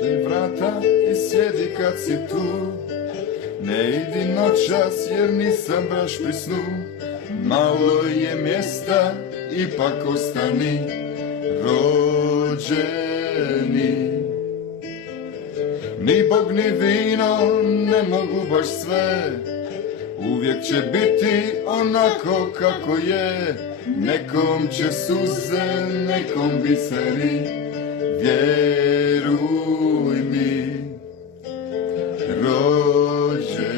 Čaj vrata i sjedi kad si tu. Ne idi noćas jer nisam baš pri snu. Malo je mjesta, ipak ostani rođeni. Ni Bog ni vino ne mogu baš sve. Uvijek će biti onako kako je. Nekom će suze, nekom biseri. Vjeruj mi, rođeni.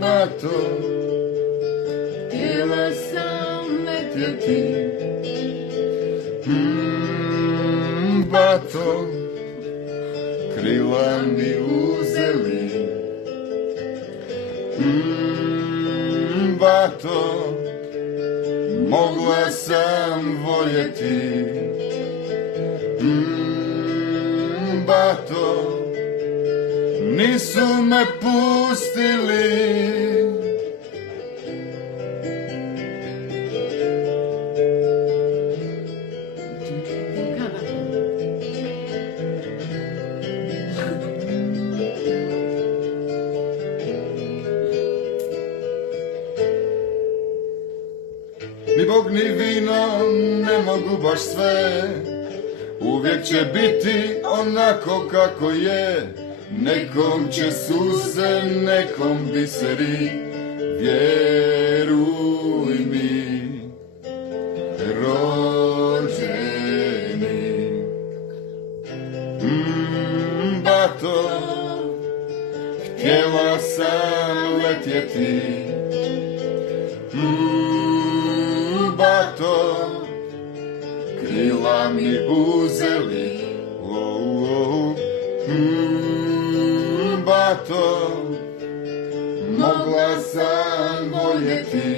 Pa to htjela sam letjeti. Bato, krila mi uzeli. Bato, mogla sam voljeti. Bato, nisu me pustili. Ni Bog ni vino ne mogu baš sve. Uvijek će biti onako kako je. Nekom će suze, nekom biseri. Vjeruj mi, rođeni. Bato, htjela sam letjeti. Bato, krila mi uzeli. Bato, mogla sam voljeti.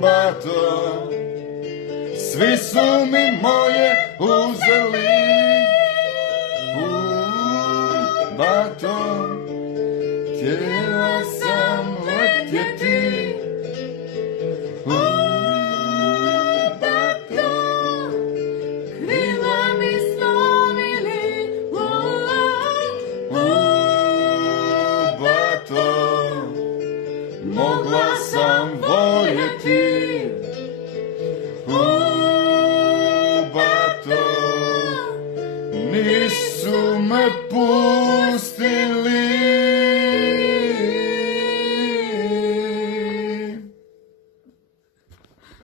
Bato, svi su mi moje uzeli. Bato, htjela sam letjeti. Bato, krila mi slomili. Bato, mogla sam voljeti.